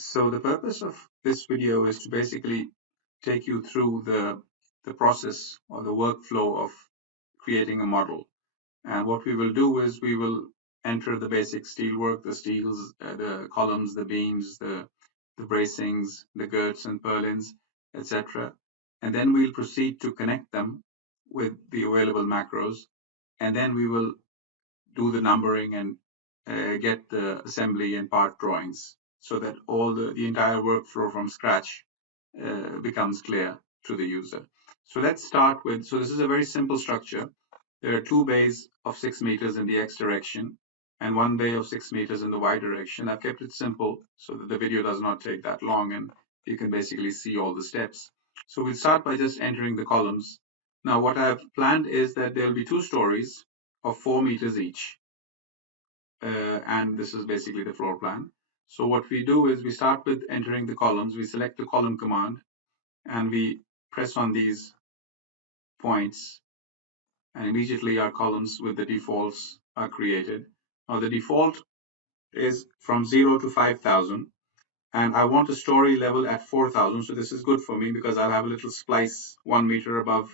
So the purpose of this video is to basically take you through the process or the workflow of creating a model. And what we will do is we will enter the basic steelwork, the steels, the columns, the beams, the bracings, the girts and purlins, etc. And then we'll proceed to connect them with the available macros. And then we will do the numbering and get the assembly and part drawings so that all the entire workflow from scratch becomes clear to the user. So let's start with, so this is a very simple structure. There are two bays of 6 meters in the X direction and one bay of 6 meters in the Y direction. I've kept it simple so that the video does not take that long and you can basically see all the steps. So we'll start by just entering the columns. Now what I've planned is that there'll be two stories of 4 meters each. And this is basically the floor plan. So what we do is we start with entering the columns. We select the column command and we press on these points, and immediately our columns with the defaults are created. Now the default is from 0 to 5,000, and I want a story level at 4,000. So this is good for me because I'll have a little splice 1 meter above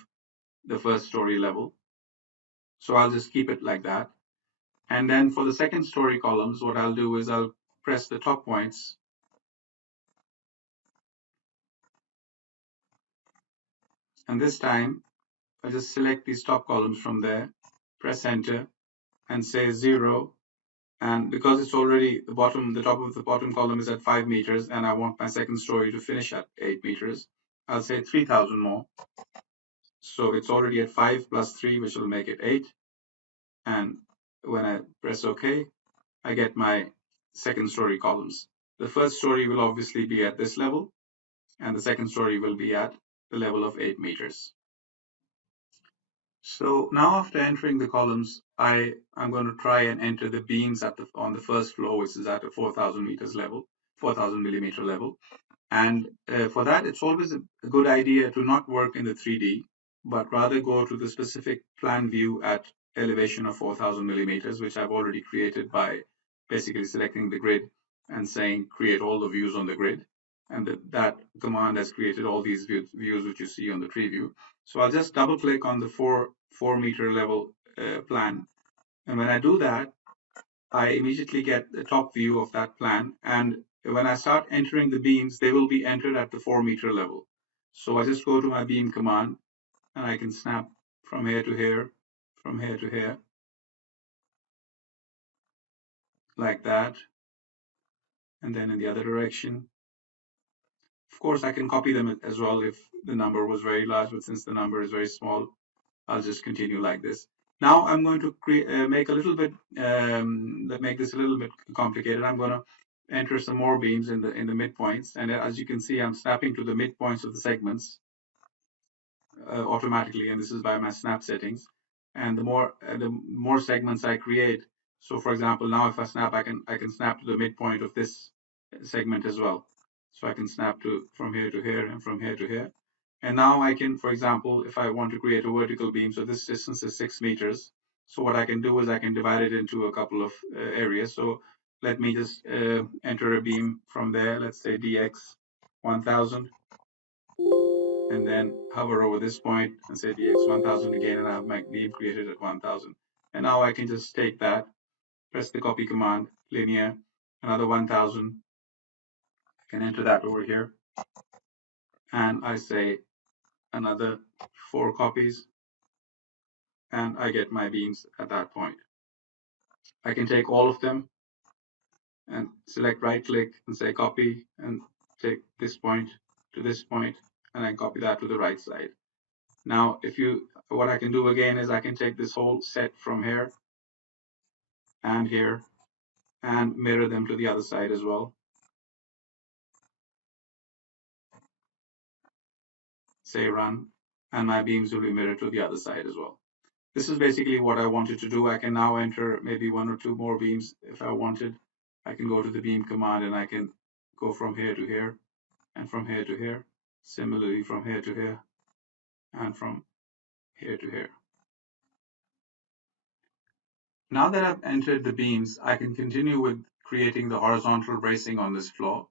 the first story level. So I'll just keep it like that. And then for the second story columns, what I'll do is I'll press the top points. And this time, I'll just select these top columns from there, press enter, and say 0. And because it's already the top of the bottom column is at 5 meters, and I want my second story to finish at 8 meters, I'll say 3,000 more. So it's already at 5 plus 3, which will make it 8. And when I press OK, I get my second story columns. The first story will obviously be at this level, and the second story will be at the level of 8 meters. So now after entering the columns, I'm going to try and enter the beams on the first floor, which is at a 4,000 meters level, 4,000 millimeter level. And for that, it's always a good idea to not work in the 3D, but rather go to the specific plan view at elevation of 4,000 millimeters, which I've already created by basically selecting the grid and saying create all the views on the grid. And that command has created all these views which you see on the tree view. So I'll just double click on the 4 meter level plan. And when I do that, I immediately get the top view of that plan. And when I start entering the beams, they will be entered at the 4 meter level. So I just go to my beam command and I can snap from here to here, from here to here, like that. And then in the other direction. Of course, I can copy them as well if the number was very large, but since the number is very small, I'll just continue like this. Now I'm going to make this a little bit complicated. I'm going to enter some more beams in the midpoints, and as you can see, I'm snapping to the midpoints of the segments automatically, and this is by my snap settings. And the more segments I create, so for example, now if I snap, I can snap to the midpoint of this segment as well. So I can snap from here to here and from here to here. And now I can, for example, if I want to create a vertical beam, so this distance is 6 meters. So what I can do is I can divide it into a couple of areas. So let me just enter a beam from there. Let's say DX 1000. And then hover over this point and say DX 1000 again, and I have my beam created at 1000. And now I can just take that, press the copy command, linear, another 1000. I can enter that over here. And I say another 4 copies, and I get my beams at that point. I can take all of them and select right click and say copy and take this point to this point, and I copy that to the right side. Now, what I can do again is I can take this whole set from here and here and mirror them to the other side as well. Say run, and my beams will be mirrored to the other side as well. This is basically what I wanted to do. I can now enter maybe 1 or 2 more beams if I wanted. I can go to the beam command and I can go from here to here and from here to here. Similarly from here to here and from here to here. Now that I've entered the beams, I can continue with creating the horizontal bracing on this floor.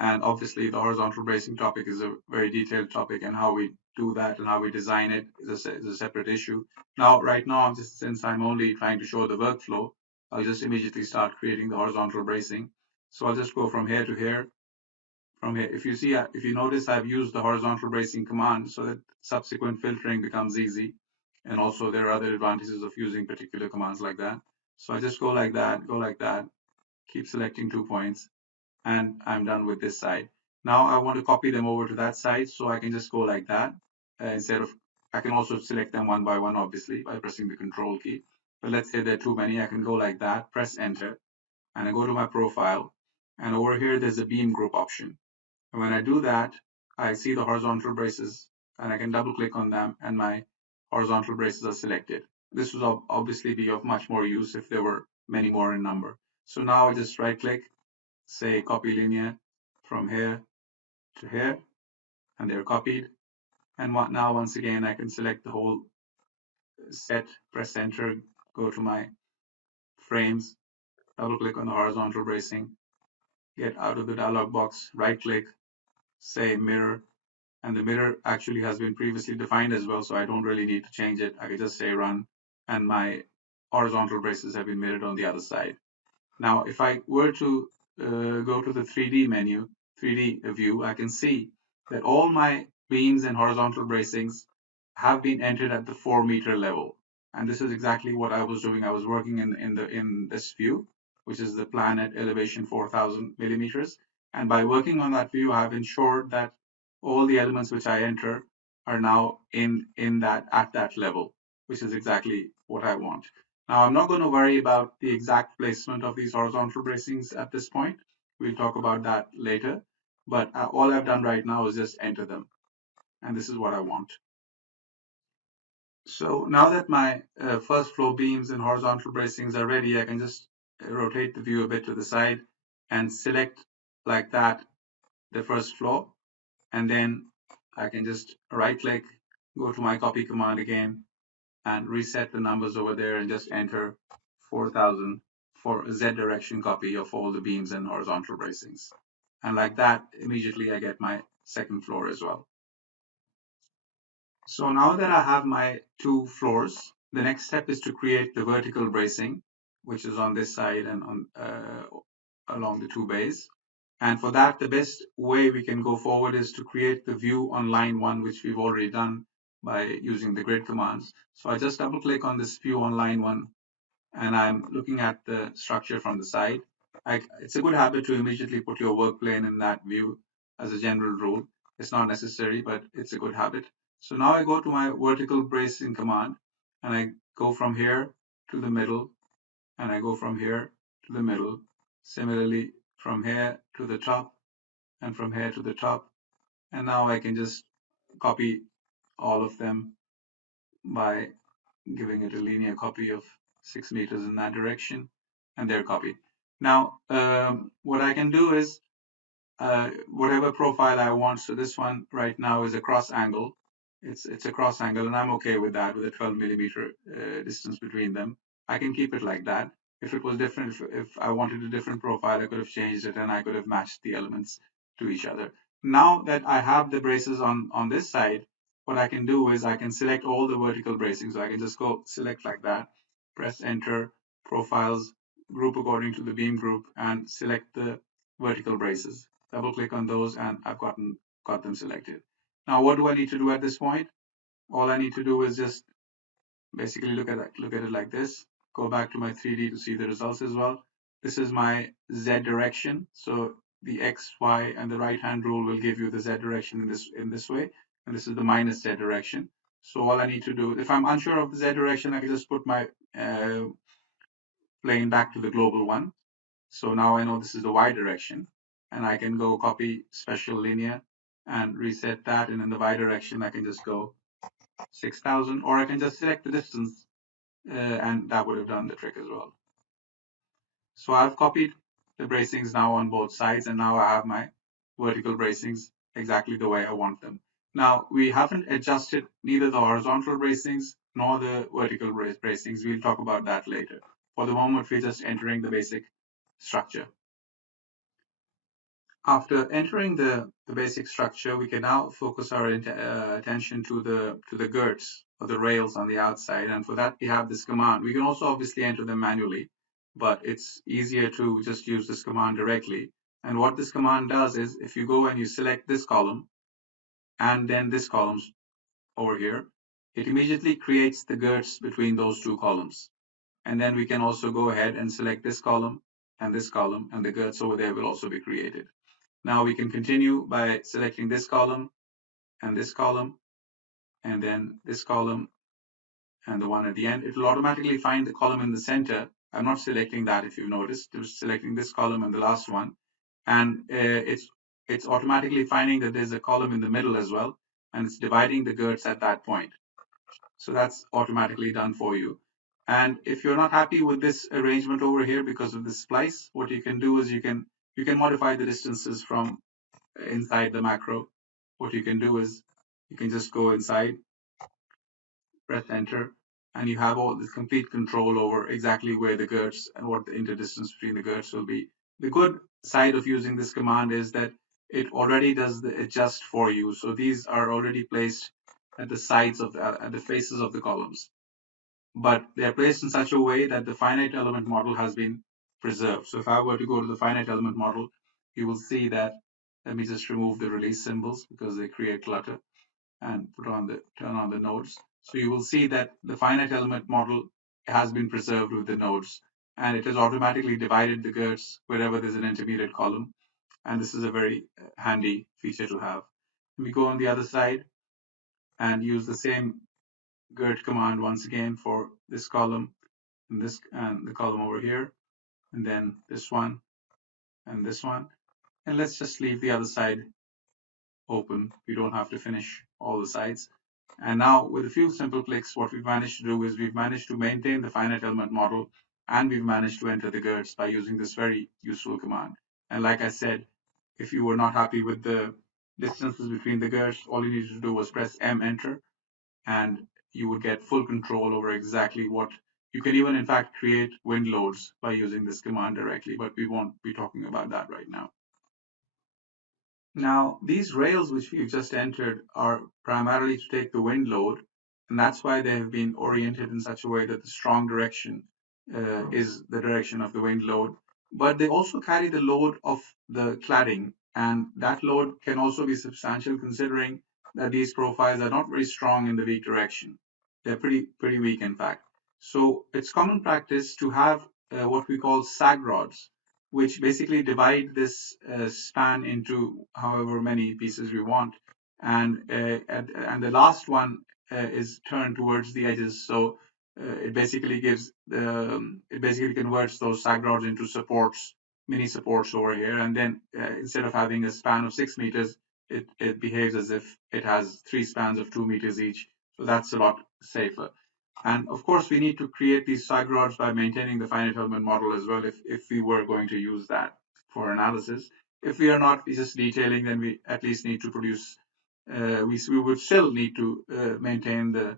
And obviously the horizontal bracing topic is a very detailed topic, and how we do that and how we design it is a separate issue. Now, right now, since I'm only trying to show the workflow, I'll just immediately start creating the horizontal bracing. So I'll just go from here to here. From here, if you notice, I've used the horizontal bracing command so that subsequent filtering becomes easy. And also there are other advantages of using particular commands like that. So I just go like that, keep selecting 2 points, and I'm done with this side. Now I want to copy them over to that side, so I can just go like that. Instead of, I can also select them one by one, obviously, by pressing the control key. But let's say there are too many, I can go like that, press enter, and I go to my profile. And over here, there's a beam group option. And when I do that, I see the horizontal braces, and I can double click on them, and my horizontal braces are selected. This would obviously be of much more use if there were many more in number. So now I just right click, say copy linear from here to here, and they're copied. And now once again, I can select the whole set, press enter, go to my frames, double click on the horizontal bracing, get out of the dialog box, right click, say mirror, and the mirror actually has been previously defined as well, so I don't really need to change it. I can just say run, and my horizontal braces have been mirrored on the other side. Now, if I were to go to the 3D menu, 3D view, I can see that all my beams and horizontal bracings have been entered at the 4-meter level. And this is exactly what I was doing. I was working in this view, which is the plan at elevation 4,000 millimeters. And by working on that view, I have ensured that all the elements which I enter are now in that at that level, which is exactly what I want. Now, I'm not going to worry about the exact placement of these horizontal bracings at this point. We'll talk about that later. But all I've done right now is just enter them. And this is what I want. So now that my first floor beams and horizontal bracings are ready, I can just rotate the view a bit to the side and select like that the first floor. And then I can just right click, go to my copy command again, and reset the numbers over there and just enter 4,000 for a Z direction copy of all the beams and horizontal bracings. And like that, immediately I get my second floor as well. So now that I have my 2 floors, the next step is to create the vertical bracing, which is on this side and on along the 2 bays. And for that, the best way we can go forward is to create the view on line 1, which we've already done by using the grid commands. So I just double click on this view on line 1, and I'm looking at the structure from the side. It's a good habit to immediately put your work plane in that view as a general rule. It's not necessary, but it's a good habit. So now I go to my vertical bracing command, and I go from here to the middle, and I go from here to the middle. Similarly, from here to the top, and from here to the top. And now I can just copy all of them by giving it a linear copy of 6 meters in that direction, and they're copied. Now, what I can do is whatever profile I want. So this one right now is a cross angle. It's a cross angle, and I'm okay with that, with a 12 millimeter distance between them. I can keep it like that. If it was different, if I wanted a different profile, I could have changed it and I could have matched the elements to each other. Now that I have the braces on this side, what I can do is I can select all the vertical bracing. So I can just go select like that, press enter, profiles, group according to the beam group, and select the vertical braces. Double click on those, and I've got them selected. Now, what do I need to do at this point? All I need to do is just basically look at it like this. Go back to my 3D to see the results as well. This is my Z direction. So the X, Y, and the right hand rule will give you the Z direction in this way. And this is the minus Z direction. So all I need to do, if I'm unsure of the Z direction, I can just put my plane back to the global one. So now I know this is the Y direction, and I can go copy special linear and reset that. And in the Y direction, I can just go 6,000, or I can just select the distance, and that would have done the trick as well. So I've copied the bracings now on both sides, and now I have my vertical bracings exactly the way I want them. Now, we haven't adjusted neither the horizontal bracings nor the vertical bracings. We'll talk about that later. For the moment, we're just entering the basic structure. After entering the basic structure, we can now focus our attention to the girts or the rails on the outside. And for that, we have this command. We can also obviously enter them manually, but it's easier to just use this command directly. And what this command does is if you go and you select this column and then this column over here, it immediately creates the girts between those two columns. And then we can also go ahead and select this column, and the girts over there will also be created. Now we can continue by selecting this column, and then this column, and the one at the end. It will automatically find the column in the center. I'm not selecting that if you've noticed. Just selecting this column and the last one. And it's automatically finding that there's a column in the middle as well, and it's dividing the girts at that point. So that's automatically done for you. And if you're not happy with this arrangement over here because of this splice, what you can do is you can modify the distances from inside the macro. What you can do is you can just go inside, press enter, and you have all this complete control over exactly where the girts and what the interdistance between the girts will be. The good side of using this command is that it already does the adjust for you. So these are already placed at the sides of at the faces of the columns, but they're placed in such a way that the finite element model has been preserved. So if I were to go to the finite element model, you will see that, let me just remove the release symbols because they create clutter and turn on the nodes. So you will see that the finite element model has been preserved with the nodes, and it has automatically divided the girts wherever there's an intermediate column. And this is a very handy feature to have. Let me go on the other side and use the same girt command once again for this column and this and the column over here, and then this one and this one. And let's just leave the other side open. We don't have to finish all the sides. And now with a few simple clicks, what we've managed to do is we've managed to maintain the finite element model, and we've managed to enter the girts by using this very useful command. And like I said, if you were not happy with the distances between the girts, all you needed to do was press M enter, and you would get full control over exactly what you can even in fact create wind loads by using this command directly, but we won't be talking about that right now. Now, these rails which we've just entered are primarily to take the wind load, and that's why they have been oriented in such a way that the strong direction is the direction of the wind load. But they also carry the load of the cladding, and that load can also be substantial considering that these profiles are not very strong in the weak direction. They're pretty weak, in fact. So it's common practice to have what we call sag rods, which basically divide this span into however many pieces we want. And the last one is turned towards the edges. So it basically it basically converts those sag rods into supports, mini supports over here. And then instead of having a span of 6 meters, it behaves as if it has 3 spans of 2 meters each. So that's a lot safer. And of course, we need to create these sag rods by maintaining the finite element model as well, if we were going to use that for analysis. If we are not just detailing, then we at least need to produce, we would still need to maintain the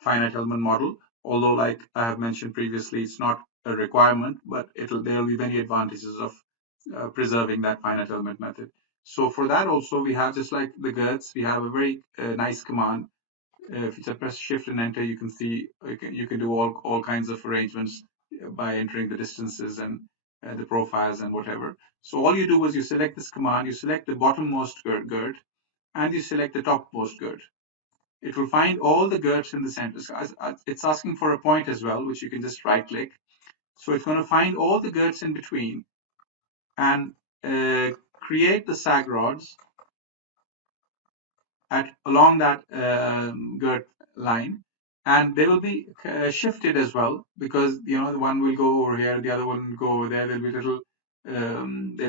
finite element model, although like I have mentioned previously, it's not a requirement, but there will be many advantages of preserving that finite element method. So for that also, we have, just like the GERTS, we have a very nice command. If you press shift and enter, you can see you can do all kinds of arrangements by entering the distances and the profiles and whatever. So all you do is you select this command, you select the bottommost GERT, and you select the topmost GERT. It will find all the GERTs in the center. So it's asking for a point as well, which you can just right click. So it's going to find all the GERTs in between and create the sag rods along that GERT line, and they will be shifted as well, because the one will go over here, the other one will go over there. There'll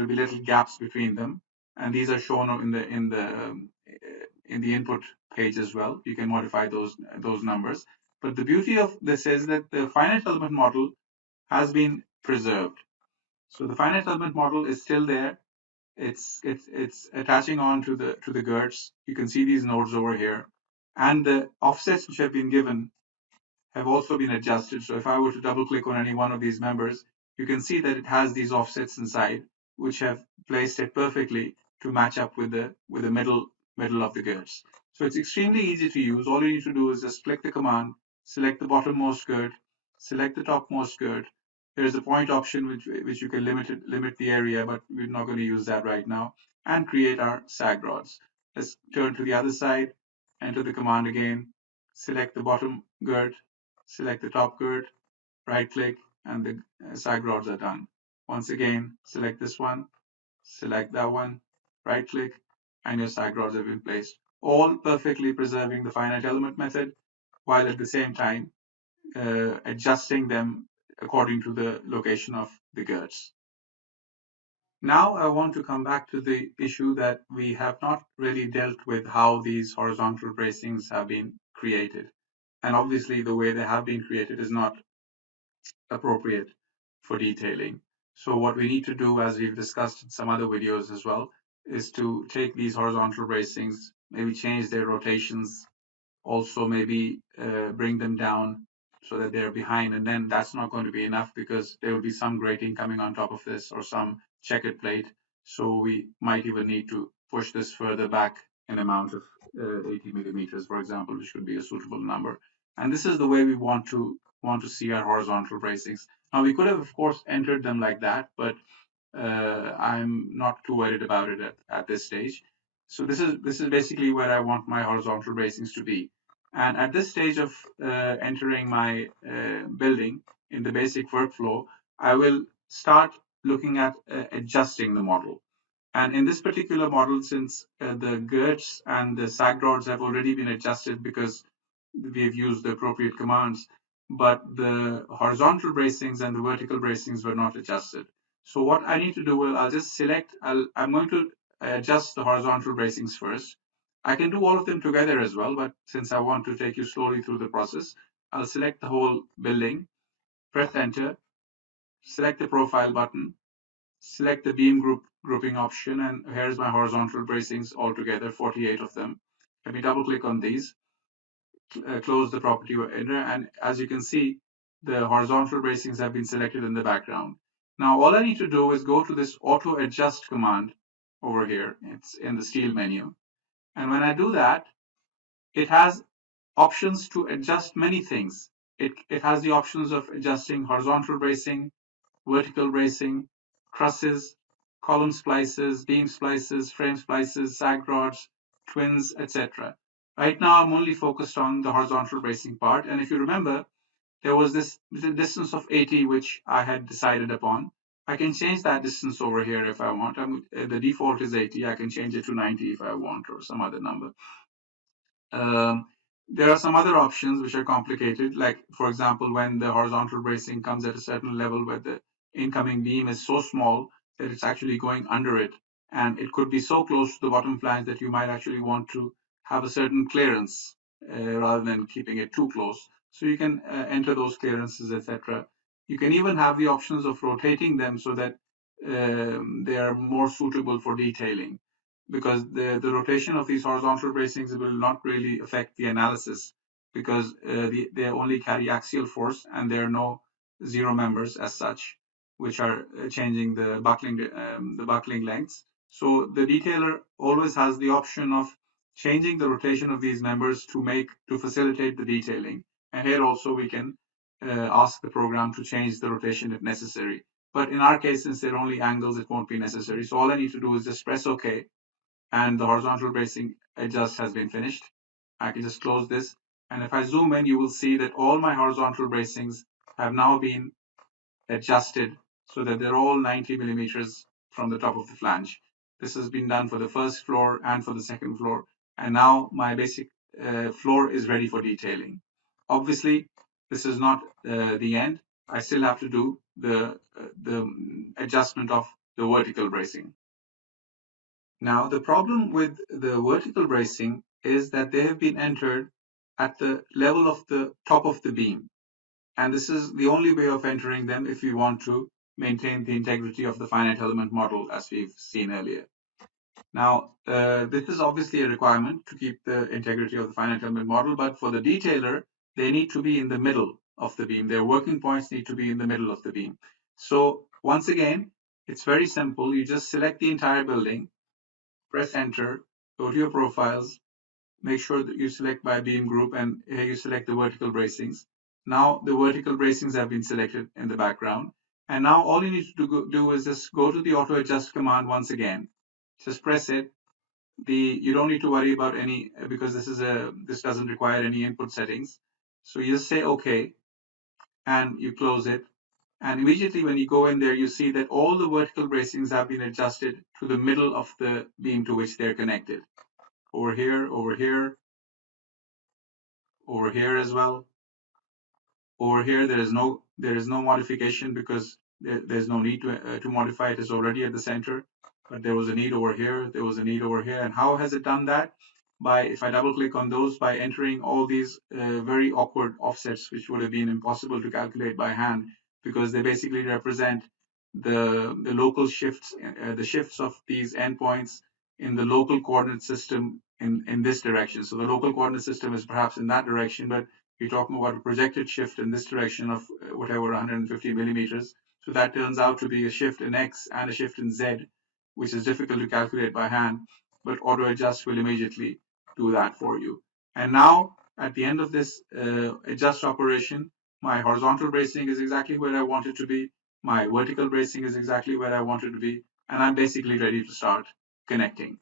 be little gaps between them, and these are shown in the input page as well. You can modify those numbers. But the beauty of this is that the finite element model has been preserved. So the finite element model is still there. It's attaching on to the girts. You can see these nodes over here, and the offsets which have been given have also been adjusted. So if I were to double click on any one of these members, you can see that it has these offsets inside, which have placed it perfectly to match up with the middle of the girts. So it's extremely easy to use. All you need to do is just click the command, select the bottommost girt, select the topmost girt. There's a point option which you can limit the area, but we're not going to use that right now, and create our sag rods. Let's turn to the other side, enter the command again, select the bottom girt, select the top girt, right click, and the sag rods are done. Once again, select this one, select that one, right click, and your sag rods have been placed. All perfectly preserving the finite element method, while at the same time adjusting them according to the location of the girts. Now I want to come back to the issue that we have not really dealt with how these horizontal bracings have been created. And obviously the way they have been created is not appropriate for detailing. So what we need to do, as we've discussed in some other videos as well, is to take these horizontal bracings, maybe change their rotations, also maybe bring them down so that they're behind, and then that's not going to be enough because there will be some grating coming on top of this or some checkered plate. So we might even need to push this further back an amount of 80 millimeters, for example, which could be a suitable number. And this is the way we want to see our horizontal bracings. Now we could have, of course, entered them like that, but I'm not too worried about it at this stage. So this is basically where I want my horizontal bracings to be. And at this stage of entering my building in the basic workflow, I will start looking at adjusting the model. And in this particular model, since the girts and the sag rods have already been adjusted because we've used the appropriate commands, but the horizontal bracings and the vertical bracings were not adjusted. So what I need to do is I'll just select, I'm going to adjust the horizontal bracings first. I can do all of them together as well, but since I want to take you slowly through the process, I'll select the whole building, press enter, select the profile button, select the beam grouping option, and here's my horizontal bracings altogether, 48 of them. Let me double click on these, close the property editor, and as you can see, the horizontal bracings have been selected in the background. Now all I need to do is go to this auto adjust command over here. It's in the steel menu. And when I do that, it has options to adjust many things. It has the options of adjusting horizontal bracing, vertical bracing, trusses, column splices, beam splices, frame splices, sag rods, twins, etc. Right now, I'm only focused on the horizontal bracing part. And if you remember, there was this distance of 80, which I had decided upon. I can change that distance over here if I want. The default is 80. I can change it to 90 if I want, or some other number. There are some other options which are complicated, like, for example, when the horizontal bracing comes at a certain level where the incoming beam is so small that it's actually going under it, and it could be so close to the bottom flange that you might actually want to have a certain clearance rather than keeping it too close. So you can enter those clearances, etc. You can even have the options of rotating them so that they are more suitable for detailing, because the rotation of these horizontal bracings will not really affect the analysis, because they only carry axial force and there are no zero members as such, which are changing the buckling lengths. So the detailer always has the option of changing the rotation of these members to facilitate the detailing. And here also we can ask the program to change the rotation if necessary. But in our case, since they're only angles, it won't be necessary. So all I need to do is just press OK, and the horizontal bracing adjust has been finished. I can just close this. And if I zoom in, you will see that all my horizontal bracings have now been adjusted so that they're all 90 millimeters from the top of the flange. This has been done for the first floor and for the second floor. And now my basic floor is ready for detailing. Obviously, this is not the end. I still have to do the adjustment of the vertical bracing. Now, the problem with the vertical bracing is that they have been entered at the level of the top of the beam. And this is the only way of entering them if we want to maintain the integrity of the finite element model, as we've seen earlier. Now, this is obviously a requirement to keep the integrity of the finite element model, but for the detailer, they need to be in the middle of the beam. Their working points need to be in the middle of the beam. So once again, It's very simple. You just select the entire building, press enter, go to your profiles, make sure that you select by beam group, and here you select the vertical bracings. Now the vertical bracings have been selected in the background. And now all you need to do is just go to the auto adjust command once again. Just press it. You don't need to worry about any, because this doesn't require any input settings. So you just say okay, and you close it. And immediately when you go in there, you see that all the vertical bracings have been adjusted to the middle of the beam to which they're connected. Over here, over here, over here as well. Over here, there is no modification because there's no need to modify it. It's already at the center. But there was a need over here. There was a need over here. And how has it done that? By, if I double click on those, by entering all these very awkward offsets, which would have been impossible to calculate by hand, because they basically represent the local shifts, the shifts of these endpoints in the local coordinate system in this direction. So the local coordinate system is perhaps in that direction, but you're talking about a projected shift in this direction of whatever 150 millimeters. So that turns out to be a shift in X and a shift in Z, which is difficult to calculate by hand, but auto adjust will immediately do that for you. And now at the end of this adjust operation, my horizontal bracing is exactly where I want it to be. My vertical bracing is exactly where I want it to be. And I'm basically ready to start connecting.